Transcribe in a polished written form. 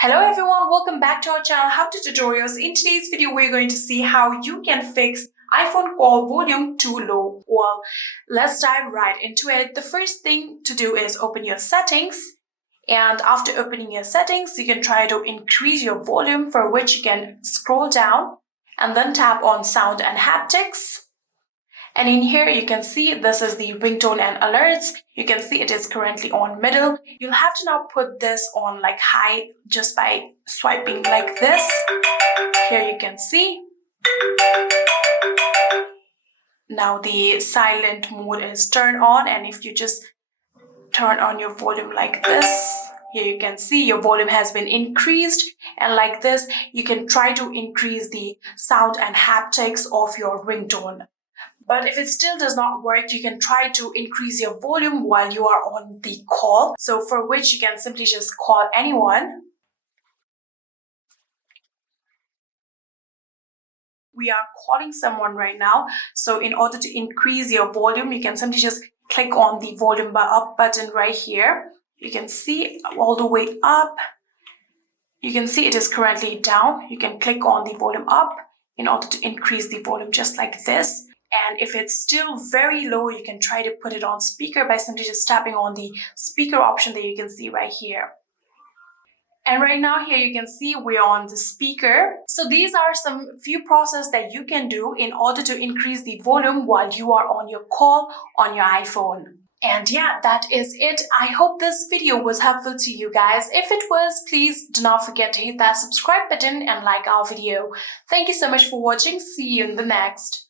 Hello everyone, welcome back to our channel How to Tutorials. In today's video, we're going to see how you can fix iPhone call volume too low. Well, let's dive right into it. The first thing to do is open your settings. And after opening your settings, you can try to increase your volume, for which you can scroll down and then tap on sound and haptics. And in here, you can see this is the ringtone and alerts. You can see it is currently on middle. You'll have to now put this on like high just by swiping like this. Here you can see. Now the silent mode is turned on, and if you just turn on your volume like this, here you can see your volume has been increased, and like this, you can try to increase the sound and haptics of your ringtone. But if it still does not work, you can try to increase your volume while you are on the call. So for which you can simply just call anyone. We are calling someone right now. So in order to increase your volume, you can simply just click on the volume up button right here. You can see all the way up. You can see it is currently down. You can click on the volume up in order to increase the volume just like this. And if it's still very low, you can try to put it on speaker by simply just tapping on the speaker option that you can see right here. And right now here you can see we're on the speaker. So these are some few processes that you can do in order to increase the volume while you are on your call on your iPhone. And yeah, that is it. I hope this video was helpful to you guys. If it was, please do not forget to hit that subscribe button and like our video. Thank you so much for watching. See you in the next.